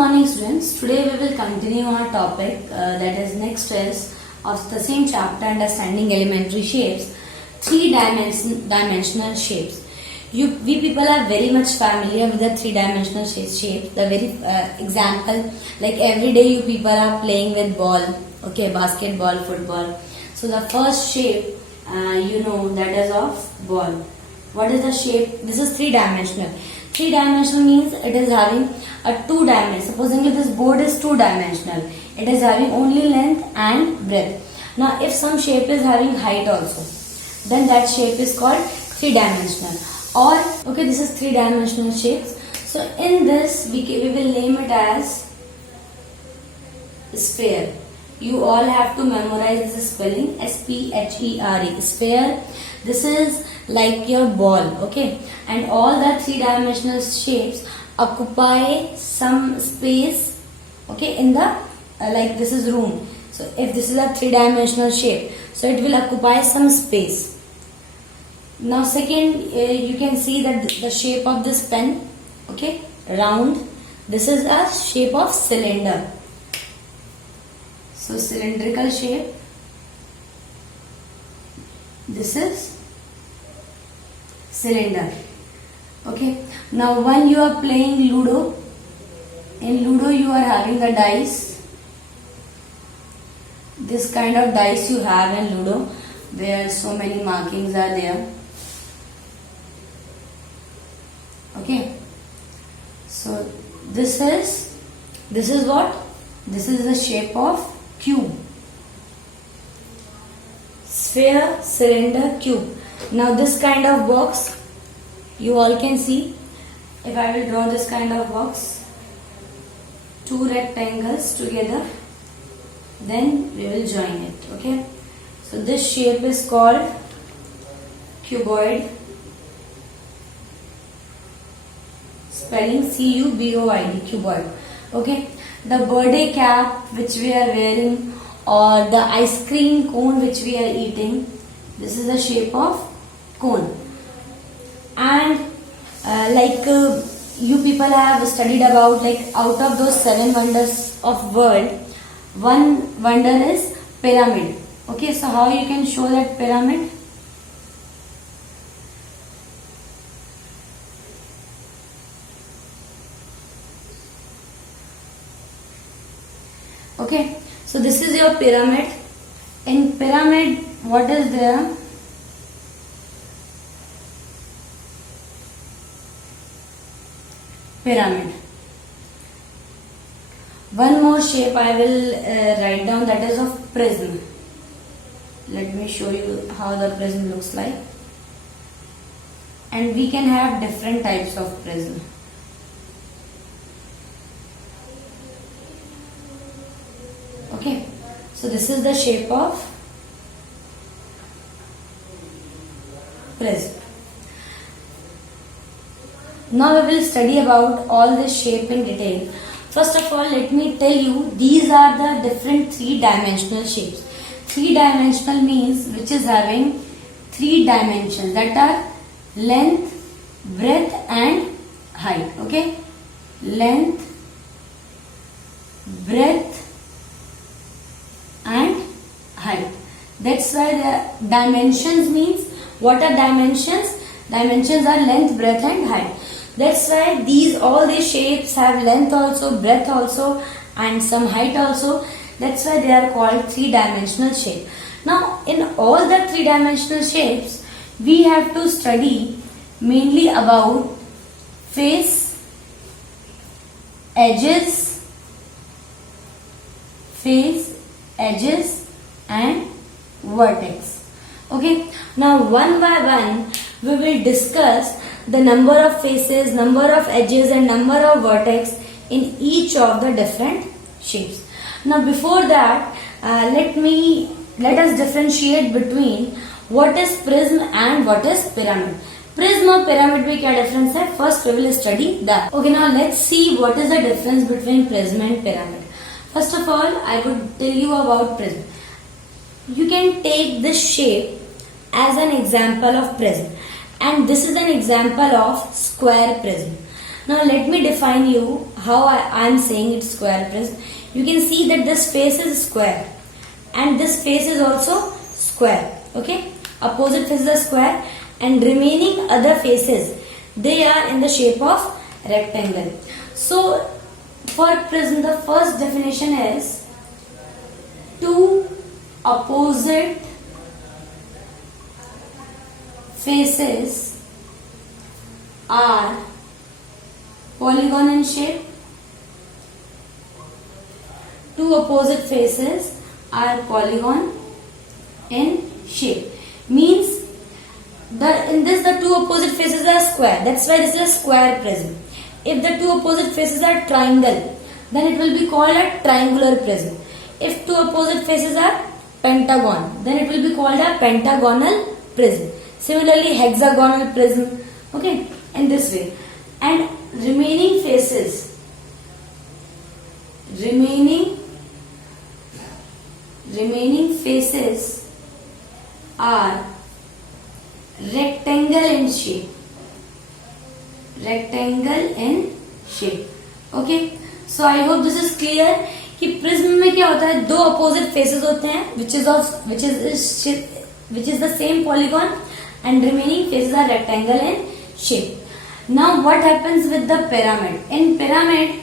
morning students. Today we will continue our topic that is next is of the same chapter, understanding elementary shapes, three-dimensional shapes. We people are very much familiar with the three-dimensional shapes. The very example, like every day you people are playing with ball, okay, basketball, football. So the first shape that is of ball. What is the shape? This is three-dimensional. Three-dimensional means it is having a two-dimensional. Supposing this board is two-dimensional, it is having only length and breadth. Now, if some shape is having height also, then that shape is called three-dimensional. Or, okay, this is three-dimensional shapes. So, in this, we will name it as sphere. You all have to memorize this spelling, S-P-H-E-R-E, sphere. This is like your ball, okay, and all the three-dimensional shapes occupy some space, okay, in the like this is room. So if this is a three-dimensional shape, so it will occupy some space. Now second, you can see that the shape of this pen, okay, round. This is a shape of cylinder. So cylindrical shape. This is cylinder. Okay. Now when you are playing Ludo, in Ludo you are having the dice. This kind of dice you have in Ludo, where so many markings are there. Okay. So this is what? This is the shape of cube. Sphere, cylinder, cube. Now this kind of box, you all can see. If I will draw this kind of box, two rectangles together, then we will join it. Okay. So this shape is called cuboid. Spelling C-U-B-O-I-D, cuboid. Okay. The birthday cap which we are wearing, or the ice cream cone which we are eating, this is the shape of cone. And you people have studied about, like, out of those 7 wonders of world, one wonder is pyramid. Okay, so how you can show that pyramid? Okay, so this is your pyramid. In pyramid, what is there? Pyramid. One more shape I will write down, that is of prism. Let me show you how the prism looks like. And we can have different types of prism. Okay, so this is the shape of prism. Now we will study about all this shape in detail. First of all, let me tell you, these are the different three-dimensional shapes. Three-dimensional means which is having 3 dimensions, that are length, breadth and height. Okay, length, breadth and height. That's why the dimensions means, what are dimensions? Dimensions are length, breadth and height. That's why all these shapes have length also, breadth also and some height also. That's why they are called three-dimensional shape. Now in all the three-dimensional shapes, we have to study mainly about face, edges and vertex. Okay, now one by one we will discuss the number of faces, number of edges and number of vertex in each of the different shapes. Now before that, let us differentiate between what is prism and what is pyramid. Prism और pyramid में क्या difference है? First we will study that. Okay, now let's see what is the difference between prism and pyramid. First of all, I would tell you about prism. You can take this shape as an example of prism, and this is an example of square prism. Now let me define you how I am saying it's square prism. You can see that this face is square and this face is also square. Okay, opposite faces are square and remaining other faces, they are in the shape of rectangle. So for prism, the first definition is two opposite faces are polygon in shape. Two opposite faces are polygon in shape. Means in this the two opposite faces are square. That's why this is a square prism. If the two opposite faces are triangle, then it will be called a triangular prism. If two opposite faces are pentagon, then it will be called a pentagonal prism. Similarly, hexagonal prism. Okay, in this way. And remaining faces are rectangle in shape. Okay, so I hope this is clear कि prism में क्या होता है, दो opposite faces होते हैं which is the same polygon and remaining faces are rectangle in shape. Now what happens with the pyramid? In pyramid,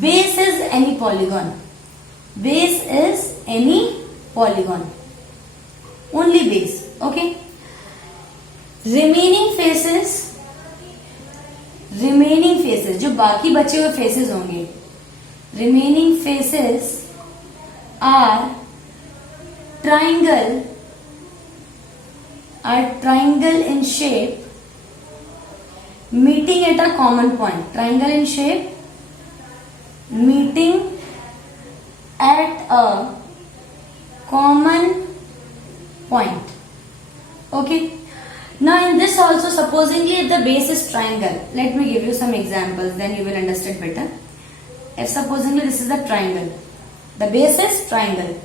base is any polygon. Only base. Okay. Remaining faces जो बाकी बचे हुए faces होंगे, remaining faces are triangle in shape, meeting at a common point. Triangle in shape meeting at a common point. Okay. Now in this also, supposingly if the base is triangle, let me give you some examples, then you will understand better. If supposingly this is the triangle, the base is triangle.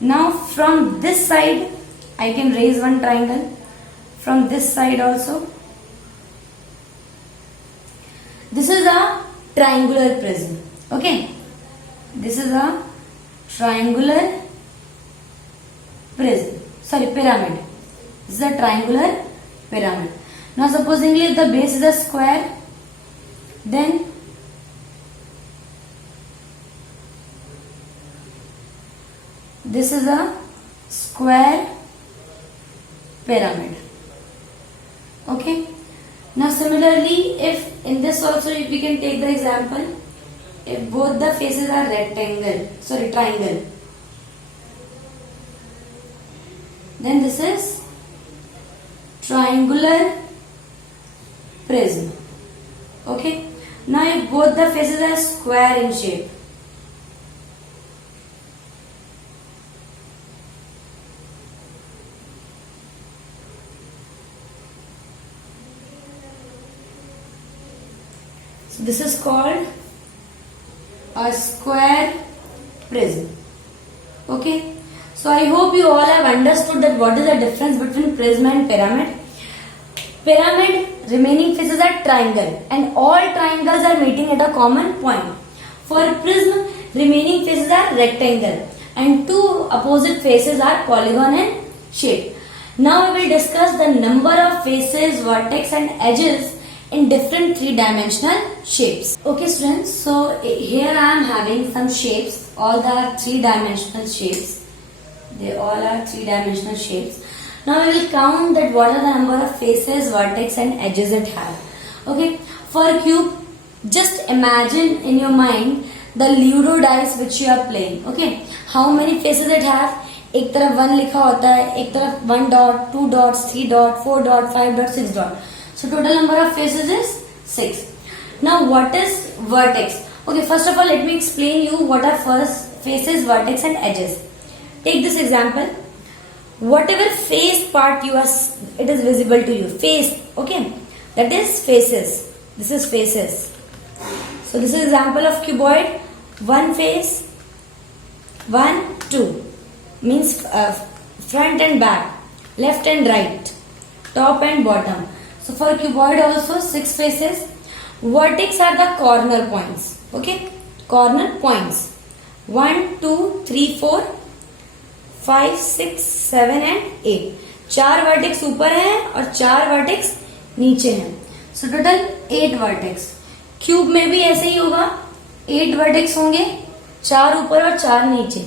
Now from this side I can raise one triangle, from this side also. This is a triangular prism. Okay, this is a triangular prism. Sorry, pyramid. This is a triangular pyramid. Now supposingly if the base is a square, then this is a square pyramid. Okay. Now similarly, if in this also we can take the example, if both the faces are triangle, then this is triangular prism. Okay. Now if both the faces are square in shape, so this is called a square prism. Okay. So I hope you all have understood that what is the difference between prism and pyramid. Pyramid, remaining faces are triangle and all triangles are meeting at a common point. For prism, remaining faces are rectangle and two opposite faces are polygon in shape. Now we will discuss the number of faces, vertex and edges in different three-dimensional shapes. Okay students, so here I am having some shapes. All are three-dimensional shapes. They all are three-dimensional shapes. Now we will count that what are the number of faces, vertex and edges it has. Okay, for a cube, just imagine in your mind the Ludo dice which you are playing. Okay, how many faces it has? एक तरफ 1 लिखा होता है, एक तरफ 1 dot, 2 dots, 3 dot, 4 dot, 5 dot, 6 dot. So total number of faces is 6. Now what is vertex? Okay, first of all let me explain you what are first faces, vertex and edges. Take this example. Whatever face part it is visible to you. Face, okay, that is faces. This is faces. So this is example of cuboid. One face, 1, 2 means front and back, left and right, top and bottom. So for cuboid also 6 faces. Vertex are the corner points. Okay, corner points. 1, 2, 3, 4, 5, 6, 7 and 8. 4 vertex ऊपर हैं और 4 vertex नीचे हैं. So total 8 vertex. Cube में भी ऐसे ही होगा, 8 vertex होंगे, 4 ऊपर और 4 नीचे.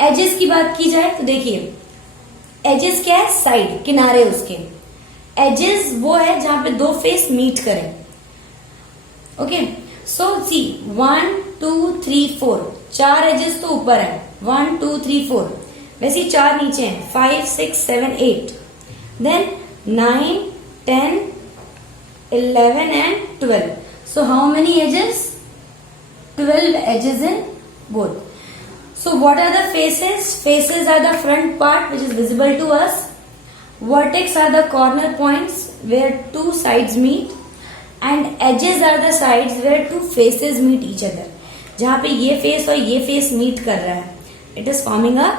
एजेस की बात की जाए तो देखिए, एजेस क्या है? साइड, किनारे उसके. एजेस वो है जहां पे 2 फेस मीट करें. ओके, सो सी 1, 2, 3, 4. 4 एजेस तो ऊपर है, 1, 2, 3, 4. वैसे 4 नीचे हैं, 5, 6, 7, 8. Then 9, 10, 11 and 12. So how many edges? 12 edges in both. So what are the faces? Faces are the front part which is visible to us. Vertex are the corner points where 2 sides meet. And edges are the sides where 2 faces meet each other. जहां पे ये face और ये face meet कर रहा है. It is forming a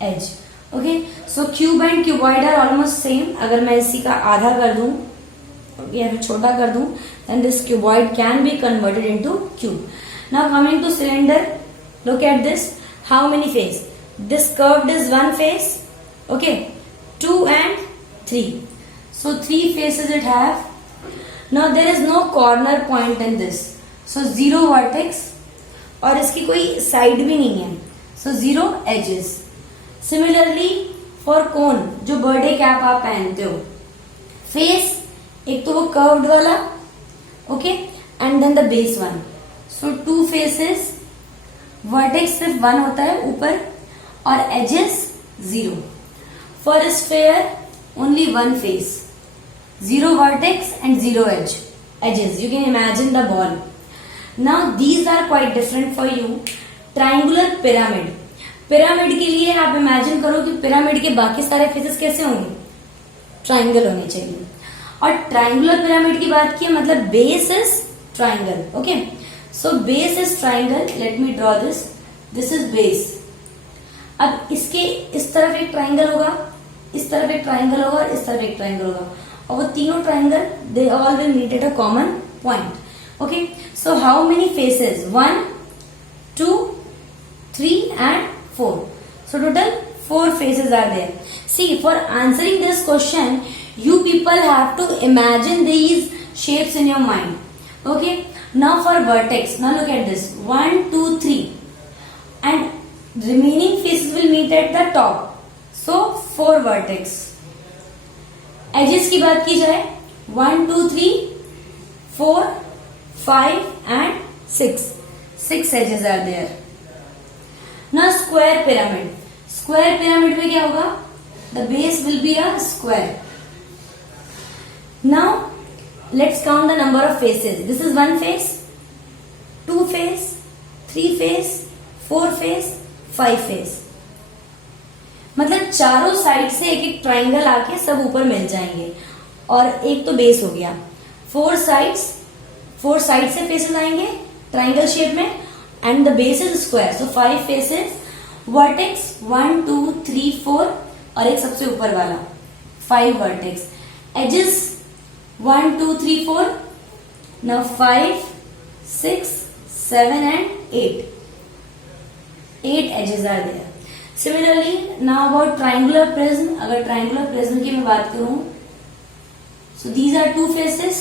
edge. Okay, so cube and cuboid are almost same. अगर मैं इसी का आधा कर दूं या फिर छोटा कर दूं, then this cuboid can be converted into cube. Now coming to cylinder, look at this. How many face? This curved is 1 face. Okay, 2 and 3. So 3 faces it have. Now there is no corner point in this. So 0 vertex और इसकी कोई side भी नहीं है. So 0 edges. Similarly for cone, जो birthday cap आप पहनते हो, फेस एक तो वो कर्व्ड वाला, okay, and then the base one. So 2 faces, vertex सिर्फ 1 होता है ऊपर और edges 0. For sphere only 1 face, 0 vertex and 0 edges. You can imagine the ball. Now these are quite different for you. Triangular pyramid. Pyramid के लिए आप imagine करो कि पिरामिड के बाकी सारे फेसेस कैसे होंगे? ट्राइंगल होने चाहिए. और ट्राइंगुलर पिरामिड की बात की मतलब base is triangle. Okay, so base is triangle. Let me draw this. This is base. अब इसके इस तरफ एक ट्राइंगल होगा, इस तरफ एक ट्राइंगल होगा और इस तरफ एक ट्राइंगल होगा. और वो तीनों triangle they all will meet at a common point. Okay, so how many faces? 1, 2, 3 and 4. So total 4 faces are there. See, for answering this question, you people have to imagine these shapes in your mind. Okay. Now for vertex. Now look at this. 1, 2, 3. And remaining faces will meet at the top. So 4 vertex. Edges की बात की जाए, 1, 2, 3, 4, 5 and 6. 6 edges are there. Now square pyramid. Square pyramid में क्या होगा? The base will be a square. Now let's count the number of faces. This is 1 face, 2 face, 3 face, 4 face, 5 face. मतलब चारों side से एक एक ट्राइंगल आके सब ऊपर मिल जाएंगे. और एक तो बेस हो गया. 4 साइड से फेसेस आएंगे ट्राइंगल शेप में. And the base is square. So 5 faces. Vertex 1, 2, 3, 4 और एक सबसे ऊपर वाला 5 vertex. Edges 1, 2, 3, 4. Now 5, 6, 7 and 8. 8 edges are there. Similarly, now about triangular prism. अगर triangular prism की मैं बात करूं, so these are 2 faces.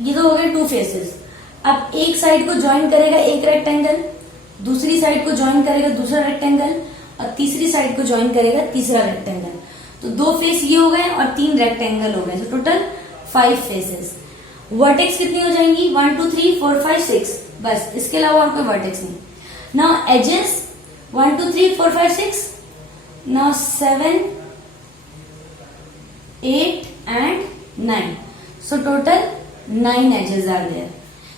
ये तो हो गए 2 faces. अब एक साइड को ज्वाइन करेगा एक रेक्टेंगल, दूसरी साइड को ज्वाइन करेगा दूसरा रेक्टेंगल और तीसरी साइड को ज्वाइन करेगा तीसरा रेक्टेंगल. तो 2 फेस ये हो गए और 3 रेक्टेंगल हो गए. तो टोटल 5 फेसेस. वर्टेक्स कितनी हो जाएंगी? 1, 2, 3, 4, 5, 6. बस, इसके अलावा और कोई वर्टेक्स नहीं. Now edges 1, 2, 3, 4, 5, 6. Now 7, 8 and 9. So total 9 edges are there.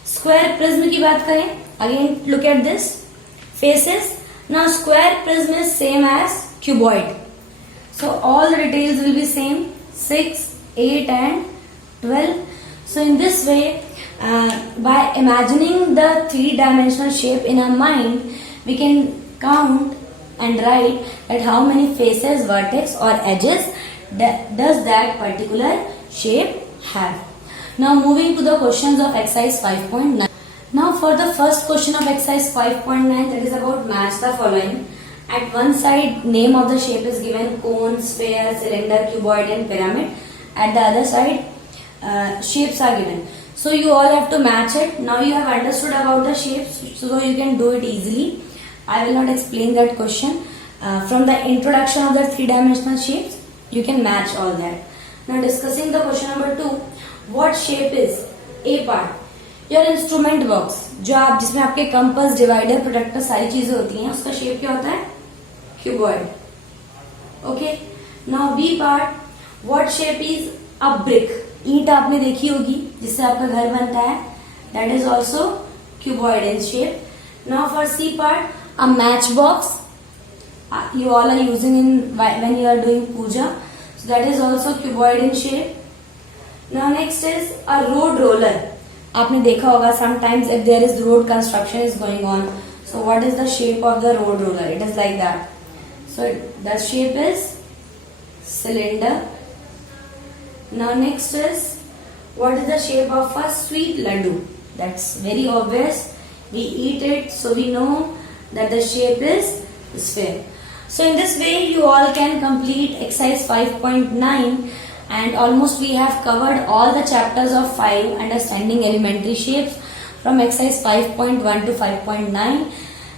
Square prism की बात करें, again look at this faces. Now square prism is same as cuboid. So all the details will be same. 6, 8 and 12. So in this way, by imagining the 3-dimensional shape in our mind, we can count and write that how many faces, vertex or edges does that particular shape have. Now moving to the questions of exercise 5.9. Now for the first question of exercise 5.9, that is about match the following. At one side, name of the shape is given: cone, sphere, cylinder, cuboid and pyramid. At the other side, shapes are given. So you all have to match it. Now you have understood about the shapes, so you can do it easily. I will not explain that question. From the introduction of the three-dimensional shapes, you can match all that. Now discussing the question number 2, what shape is A part? Your instrument box, जो आप जिसमें आपके compass, divider, protector सारी चीजें होती हैं, उसका shape क्या होता है? Cuboid. Okay. Now B part, what shape is a brick? ईंट आपने देखी होगी जिससे आपका घर बनता है, that is also cuboid in shape. Now for C part, a match box you all are using in when you are doing puja, so that is also cuboid in shape. Now next is a road roller. आपने देखा होगा sometimes if there is road construction is going on, so what is the shape of the road roller? It is like that. So the shape is cylinder. Now next is, what is the shape of a sweet laddu? That's very obvious. We eat it, so we know that the shape is sphere. So in this way you all can complete exercise 5.9, and almost we have covered all the chapters of 5 understanding elementary shapes from exercise 5.1 to 5.9.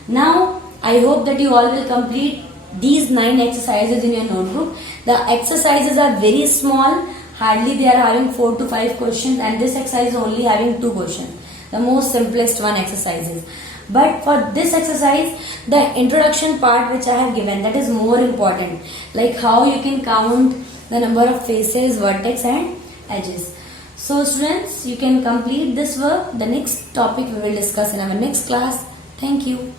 Now I hope that you all will complete these 9 exercises in your notebook. The exercises are very small, hardly they are having 4 to 5 questions, and this exercise is only having 2 questions, the most simplest one exercises. But for this exercise, the introduction part which I have given, that is more important, like how you can count the number of faces, vertex and edges. So students, you can complete this work. The next topic we will discuss in our next class. Thank you.